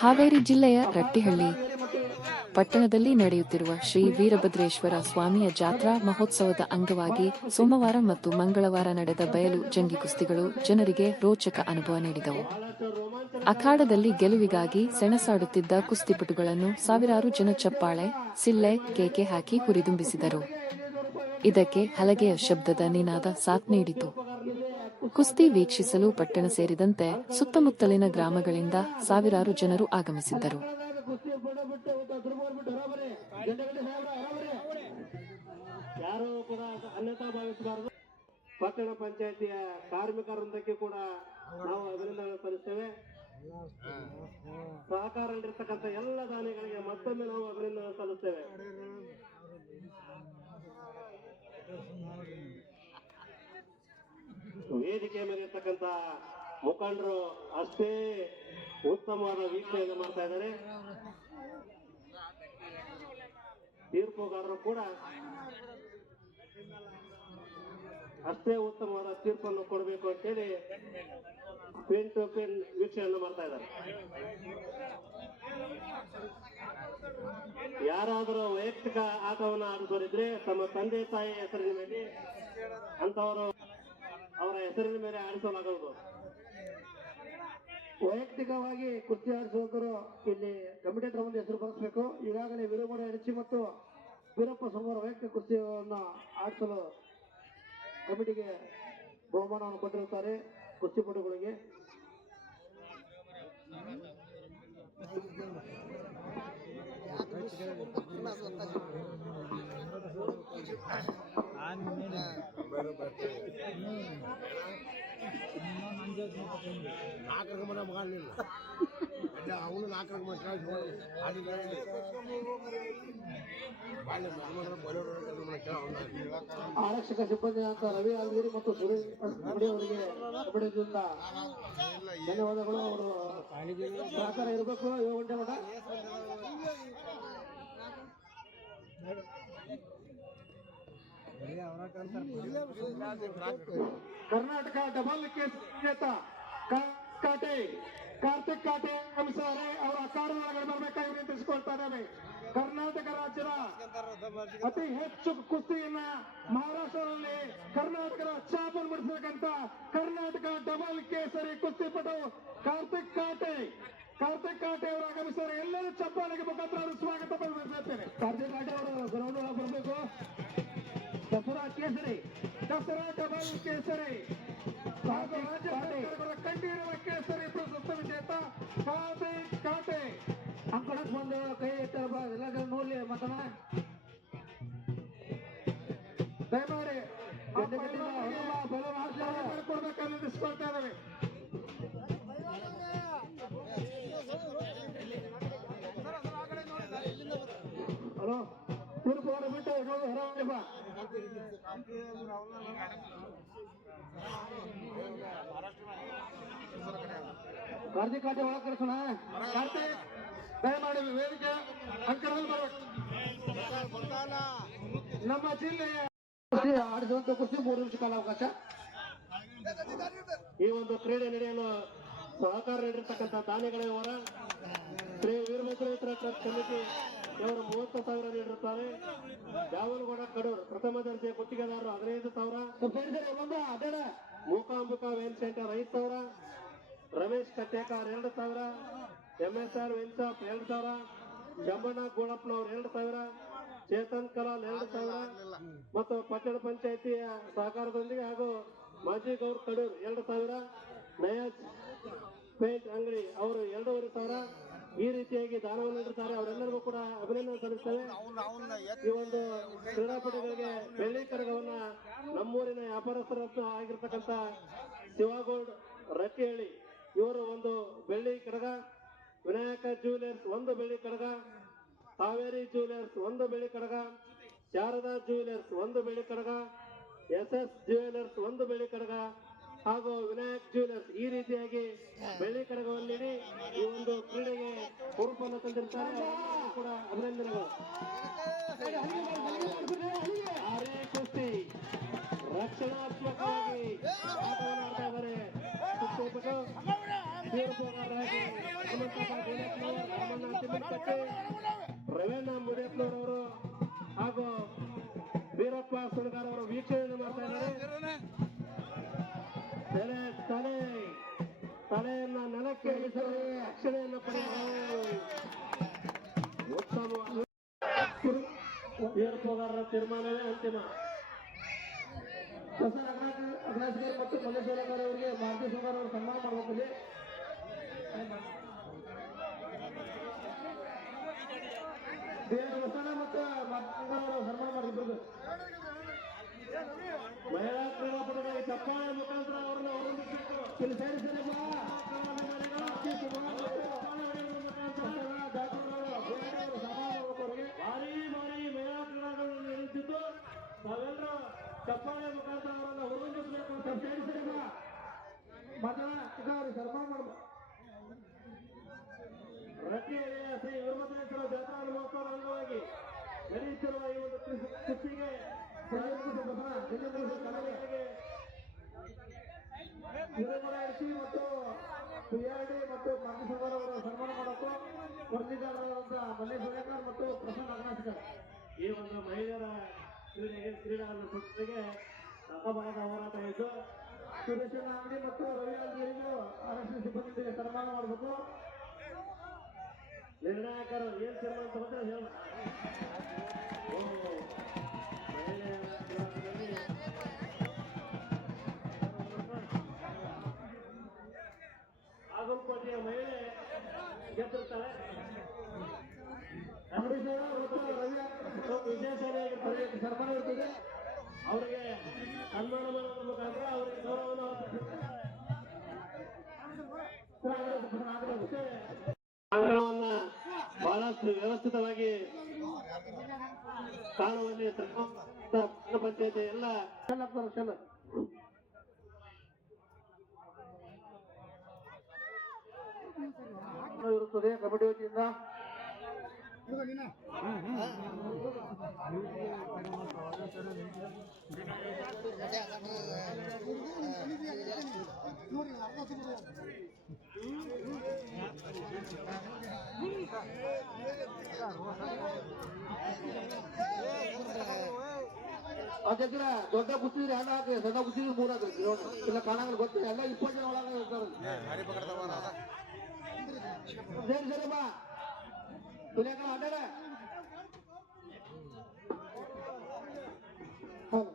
ಹಾವೇರಿ ಜಿಲ್ಲೆಯ ರಟ್ಟಿಹಳ್ಳಿ ಪಟ್ಟಣದಲ್ಲಿ ನಡೆಯುತ್ತಿರುವ ಶ್ರೀ ವೀರಭದ್ರೇಶ್ವರ ಸ್ವಾಮಿಯ ಜಾತ್ರಾ ಮಹೋತ್ಸವದ ಅಂಗವಾಗಿ ಸೋಮವಾರ ಮತ್ತು ಮಂಗಳವಾರ ನಡೆದ ಬಯಲು ಜಂಗಿ ಕುಸ್ತಿಗಳು ಜನರಿಗೆ ರೋಚಕ ಅನುಭವ ನೀಡಿದವು. ಅಖಾಡದಲ್ಲಿ ಗೆಲುವಿಗಾಗಿ ಸೆಣಸಾಡುತ್ತಿದ್ದ ಕುಸ್ತಿಪಟುಗಳನ್ನು ಸಾವಿರಾರು ಜನ ಚಪ್ಪಾಳೆ, ಸಿಳ್ಳೆ, ಕೇಕೆ ಹಾಕಿ ಹುರಿದುಂಬಿಸಿದರು. ಇದಕ್ಕೆ ಹಲಗೆಯ ಶಬ್ದದ ನಿನಾದ ಸಾಥ್ ನೀಡಿತು. ಕುಸ್ತಿ ವೀಕ್ಷಿಸಲು ಪಟ್ಟಣ ಸೇರಿದಂತೆ ಸುತ್ತಮುತ್ತಲಿನ ಗ್ರಾಮಗಳಿಂದ ಸಾವಿರಾರು ಜನರು ಆಗಮಿಸಿದ್ದರು. ಪಟ್ಟಣ ಪಂಚಾಯಿತಿಯ ಕಾರ್ಮಿಕ ವೃಂದಕ್ಕೆ ಕೂಡ ನಾವು ಅಭಿನಂದನೆ ಸಲ್ಲಿಸ್ತೇವೆ. ಸಹಕಾರ ನೀಡಿರ್ತಕ್ಕಂಥ ಎಲ್ಲ ದಾನಿಗಳಿಗೆ ಮತ್ತೊಮ್ಮೆ ನಾವು ಅಭಿನಂದನೆ ಸಲ್ಲಿಸ್ತೇವೆ. ವೇದಿಕೆ ಮೇಲೆ ಇರ್ತಕ್ಕಂಥ ಮುಖಂಡರು ಅಷ್ಟೇ ಉತ್ತಮವಾದ ವೀಕ್ಷಣೆಯನ್ನು ಮಾಡ್ತಾ ಇದ್ದಾರೆ. ತೀರ್ಪುಗಾರರು ಕೂಡ ಅಷ್ಟೇ ಉತ್ತಮವಾದ ತೀರ್ಪನ್ನು ಕೊಡಬೇಕು ಅಂತೇಳಿ ಪೆನ್ ಟು ಪೆನ್ ವೀಕ್ಷಣೆಯನ್ನು ಮಾಡ್ತಾ ಇದ್ದಾರೆ. ಯಾರಾದರೂ ವೈಯಕ್ತಿಕ ಆಟವನ್ನು ಆಡುವವರಿದ್ರೆ ತಮ್ಮ ತಂದೆ ತಾಯಿ ಹೆಸರಿನ ಮೇಲೆ ಅಂತವರು ಅವರ ಹೆಸರಿನ ಮೇಲೆ ಆಡಿಸಲಾಗುವುದು. ವೈಯಕ್ತಿಕವಾಗಿ ಕುಸ್ತಿ ಆಡಿಸುವವರು ಇಲ್ಲಿ ಕಮಿಟಿ ಹತ್ರ ಒಂದು ಹೆಸರು ಬರೆಸಬೇಕು. ಈಗಾಗಲೇ ವೀರಮೋಡ ಎಡಚಿ ಮತ್ತು ವೀರಪ್ಪ ಸೋಮವಾರ ವೈಯಕ್ತಿಕ ಕುಸ್ತಿಯನ್ನು ಆಡಿಸಲು ಕಮಿಟಿಗೆ ಬಹುಮಾನವನ್ನು ಕೊಟ್ಟಿರುತ್ತಾರೆ ಕುಸ್ತಿಪಟುಗಳಿಗೆ. ಅವನು ಆರಕ್ಷಕ ಸಿಬ್ಬಂದಿ ಅಂತ ರವಿ ಆಲ್ಗಿರಿ ಮತ್ತು ಸುರೇಶ್ ಅವರಿಗೆ ಕಬಡ್ಡಿಯಿಂದ ಧನ್ಯವಾದಗಳು. ಅವರು ಸಹಕಾರ ಇರಬೇಕು. 7 ಗಂಟೆ ಮಠ ಕರ್ನಾಟಕ ಡಬಲ್ ಕೇಸ್ ವಿಜೇತ ಕಾರ್ತಿಕ್ ಕಾಟೆ ಅಂಸಾರೆ ಅವರ ಅಖಾಡ ಒಳಗಡೆ ಬರಬೇಕಾಗಿ ವಿನಂತಿಸಿಕೊಳ್ತಾ ಇದ್ದೇವೆ. ಕರ್ನಾಟಕ ರಾಜ್ಯದ ಅತಿ ಹೆಚ್ಚು ಕುಸ್ತಿಯನ್ನ ಮಹಾರಾಷ್ಟ್ರದಲ್ಲಿ ಕರ್ನಾಟಕದ ಚಾಪಲ್ ಬಿಡಿಸಬೇಕಂತ ಕರ್ನಾಟಕ ಡಬಲ್ ಕೇಸರಿ ಕುಸ್ತಿಪಟು ಕಾರ್ತಿಕ್ ಕಾಟೆ ಅವರು ಆಗಮಿಸಿದರೆ ಎಲ್ಲರೂ ಚಪ್ಪಾಳೆಗೆ ಮುಖಾಂತರ ಸ್ವಾಗತ ಬಯಸುತ್ತೇನೆ. ಕಾರ್ತಿಕ್ ಕಾಟೆ ಅವರು ಗ್ರೌಂಡ್ ಒಳಗೆ ಬರಬೇಕು. ದಸರಾ ಡಬಲ್ ಕೇಸರಿ ಹಾಗೂ ರಾಜ್ಯ ಸರ್ಕಾರಗಳ ಕಂಠೀರವ ಕೇಸರಿ ಪ್ರಶಸ್ತಿ ವಿಜೇತ ಕಾರ್ತಿಕ್ ಕಾಟೆ ಅಂಕಣಕ್ಕೆ ಬಂದು ಕೈ ಎತ್ತರ ಎಲ್ಲ ನೋಡ್ಲಿ ಮತನ ದಯಮಾಡಿ ಕೊಡ್ಬೇಕಂತ ನಿಲ್ಲಿಸ್ಕೊಳ್ತಾ ಇದ್ದೇವೆ. ಹಲೋ ತೀರ್ಪು ಹೊರಬಿಟ್ಟು ಹೊರಗೆ ಬಾ. ಕಾರ್ತಿಕ್ ಕಾಟೆ ಒಳಗೆ ಕಳಿಸೋಣ. ಕಾರ್ತಿಕ್ ದಯಮಾಡಿ ವೇದಿಕೆ ಅಂಕಣದಲ್ಲಿ ಬರಬೇಕು. ನಮ್ಮ ಜಿಲ್ಲೆಯ ಆಡಿಸುವಂತ ಕುಸ್ತಿ 3 ನಿಮಿಷ ಕಾಲಾವಕಾಶ. ಈ ಒಂದು ಕ್ರೀಡೆ ನಡೆಯಲು ಸಹಕಾರ ನೀಡಿರ್ತಕ್ಕಂಥ ದಾನಿಗಳೇ ಅವರ ಶ್ರೀ ವೀರಭದ್ರೇಶ್ವರ ಟ್ರಸ್ಟ್ ಕಮಿಟಿ ಇವರು 30,000 ನೀಡಿರುತ್ತಾರೆ. ಜಾವನಗೌಡ ಕಡೂರ್ ಪ್ರಥಮ ದರ್ಜೆ ಗುತ್ತಿಗೆದಾರರು 15,000. Mookambika well centre 5,000. Ramesh Kattekar 2,000. MSR ವೆನ್ಸಾಪ್ 2,000. ಶಂಬಣ್ಣ ಗೋಳಪ್ಪನವ್ರು 2,000. ಚೇತನ್ ಕಲಾಲ್ 2,000 ಮತ್ತು ಪಟ್ಟಣ ಪಂಚಾಯಿತಿಯ ಸಹಕಾರದೊಂದಿಗೆ ಹಾಗೂ ಮಾಜಿ ಗೌರ್ ಕಡೂರ್ 2,000. ನಯಾಜ್ ಪೇಂಟ್ ಅಂಗಡಿ ಅವರು 2,500 ಈ ರೀತಿಯಾಗಿ ದಾನವನ್ನು ನೀಡುತ್ತಾರೆ. ಅವರೆಲ್ಲರಿಗೂ ಕೂಡ ಅಭಿನಂದನೆ ಸಲ್ಲಿಸ್ತೇವೆ. ಈ ಒಂದು ಕ್ರೀಡಾಪಟುಗಳಿಗೆ ಬೆಳ್ಳಿ ಕಡಗವನ್ನ ನಮ್ಮೂರಿನ ವ್ಯಾಪಾರಸ್ಥರ ಆಗಿರ್ತಕ್ಕಂಥ ಶಿವಗೌಡ್ ರಟ್ಟಿಹಳ್ಳಿ ಇವರು ಒಂದು ಬೆಳ್ಳಿ ಕಡಗ, ವಿನಾಯಕ ಜ್ಯುವೆಲರ್ಸ್ 1 ಬೆಳ್ಳಿ ಕಡಗ, ಹಾವೇರಿ ಜ್ಯುವೆಲರ್ಸ್ 1 ಬೆಳ್ಳಿ ಕಡಗ, ಶಾರದಾ ಜ್ಯುವೆಲರ್ಸ್ 1 ಬೆಳ್ಳಿ ಕಡಗ, SS ಜ್ಯುವೆಲರ್ಸ್ 1 ಬೆಳ್ಳಿ ಕಡಗ ಹಾಗೂ ವಿನಾಯಕ್ ಜ್ಯುವೆಲರ್ಸ್ ಈ ರೀತಿಯಾಗಿ ಬೆಳ್ಳಿ ಕಡಗವನ್ನು ನೀಡಿ ಈ ಒಂದು ಕ್ರೀಡೆಗೆ ಹುರುಪನ್ನು ತಂದಿರ್ತಾರೆ. ಕೂಡ ಅಭಿನಂದನೆಗಳು. ಕುಸ್ತಿ ರಕ್ಷಣಾತ್ಮಕವಾಗಿ ಆಟವನ್ನು ಆಡ್ತಾ ಇದ್ದಾರೆ. ತೀರ್ಪುಗಾರರಾಗಿ ಪಟ್ಟಿ ರವೀಂದ್ರ ಮುಡಿಯಪ್ಪನವರು ಹಾಗೂ ವೀರಪ್ಪ ಸುಣಗಾರ್ ಅವರು ವೀಕ್ಷಣೆ ಮಾಡ್ತಾ ಇದ್ದಾರೆ. ತಲೆಯನ್ನ ನೆಲಕ್ಕೆ ಇಳಿಸಲು ರಕ್ಷಣೆಯನ್ನು ಪಡೆಯಲು ಉತ್ತಮ ತೀರ್ಪುಗಾರರ ತೀರ್ಮಾನವೇ ಅಂತಿಮ. ಹೊಸ ಅಗ್ರಾಸಿಗರ್ ಮತ್ತು ಮಲ್ಲೇಶ್ವರಗಾರ್ ಅವರಿಗೆ ಮಾರುತಿ ಸುಗಾರ್ ಅವರು ಸನ್ಮಾನ ಮಾಡಬೇಕು. ದೇವಸ್ಥಾನ ಮತ್ತು ಅವರು ಸನ್ಮಾನ ಮಾಡಿದ್ರು. ಮಹಿಳಾ ಕ್ರೀಡಾಪಟುಗಳಿಗೆ ಚಪ್ಪಾಳೆ ಮುಖಾಂತರ ಅವರನ್ನು ಇಲ್ಲಿ ಸೇರಿಸಿದ ಭಾರಿ ಮಹಿಳಾ ಕ್ರೀಡಾಗಳನ್ನು ನಡೆಯುತ್ತಿದ್ದು ನಾವೆಲ್ಲರೂ ಚಪ್ಪಾಳೆ ಮುಖಾಂತರ ಅವರನ್ನು ಹುಡುಗಿಸಬೇಕು ಅಂತ ಸೇರಿಸಿದ ಮತಗಳ ಅವ್ರಿಗೆ ಸನ್ಮಾನ ಮಾಡಬೇಕು. ರಟ್ಟಿಹಳ್ಳಿಯ ಶ್ರೀ ವೀರಭದ್ರೇಶ್ವರ ಜಾತ್ರಾ ಮಹೋತ್ಸವದ ಅಂಗವಾಗಿ ನಡೆಯುತ್ತಿರುವ ಈ ಒಂದು ಕುಸ್ತಿಗೆ ಹಿರೇಮಠ ಮತ್ತು ಪಿಆರ್ಡಿ ಮತ್ತು ಮಾರ್ಗಸಭಾರ ಅವರು ಸನ್ಮಾನ ಮಾಡಬೇಕು. ವರದಿಗಾರರಾದಂತಹ ಮಲ್ಲೇಶ್ವರಗಾರ್ ಮತ್ತು ಪ್ರಸನ್ನ ಅಗ್ರಾಸಿಗರ್ ಈ ಒಂದು ಮಹಿಳೆಯರ ಕ್ರೀಡಾ ಸಂಸ್ಥೆಗೆ ಅಕ್ಕಬಾರದ ಹೋರಾಟ ಇದ್ದು ಸುರೇಶನ ಅಂಗಡಿ ಮತ್ತು ರವಿ ಅಂಗಡಿಗೂ ಆರಕ್ಷಣೆ ಸಿಬ್ಬಂದಿಗೆ ಸನ್ಮಾನ ಮಾಡಬೇಕು. ನಿರ್ಣಾಯಕರು ಏನ್ ತೀರ್ಮಾನ ತಗೋತಾರೆ ಹೇಳ. ಆಗಂಕೋಟೆಯ ಮಹಿಳೆ ಗೆದ್ದಿರ್ತಾಳೆ. ವಿಜಯಶಾಲಿಯಾಗಿ ಸನ್ಮಾನ ಇರ್ತದೆ. ಅವರಿಗೆ ಸನ್ಮಾನ ಮಾಡೋದ್ರ ಮುಖಾಂತರ ಅವರಿಗೆ ಗೌರವವನ್ನು ಅಂಗಣವನ್ನ ಬಹಳಷ್ಟು ವ್ಯವಸ್ಥಿತವಾಗಿ ಕಾಣುವಲ್ಲಿ ಪಂಚಾಯತಿ ಎಲ್ಲ ಇರುತ್ತದೆ. ಕಬಡ್ಡಿ ವತಿಯಿಂದ ಅಧ್ಯಕ್ಷರ ದೊಡ್ಡ ಕುಸ್ತಿದ್ರೆ ಹಣ ಹಾಕ್ರಿ, ಸಣ್ಣ ಕುಸ್ತಿದ್ರೆ 3 ಹಾಕ್ರಿ. ಇಲ್ಲ ಕಾಣಂಗಿಲ್ಲ ಗೊತ್ತಿಲ್ಲ, ಎಲ್ಲ 20 ಜನ ಒಳಗೆ ಇರ್ತಾರೆ. ಸರಿ ಸರಿಮ್ಮ ತುಲಿಯಾಕ ಅಡ್ಡಾಡ ಹೌದು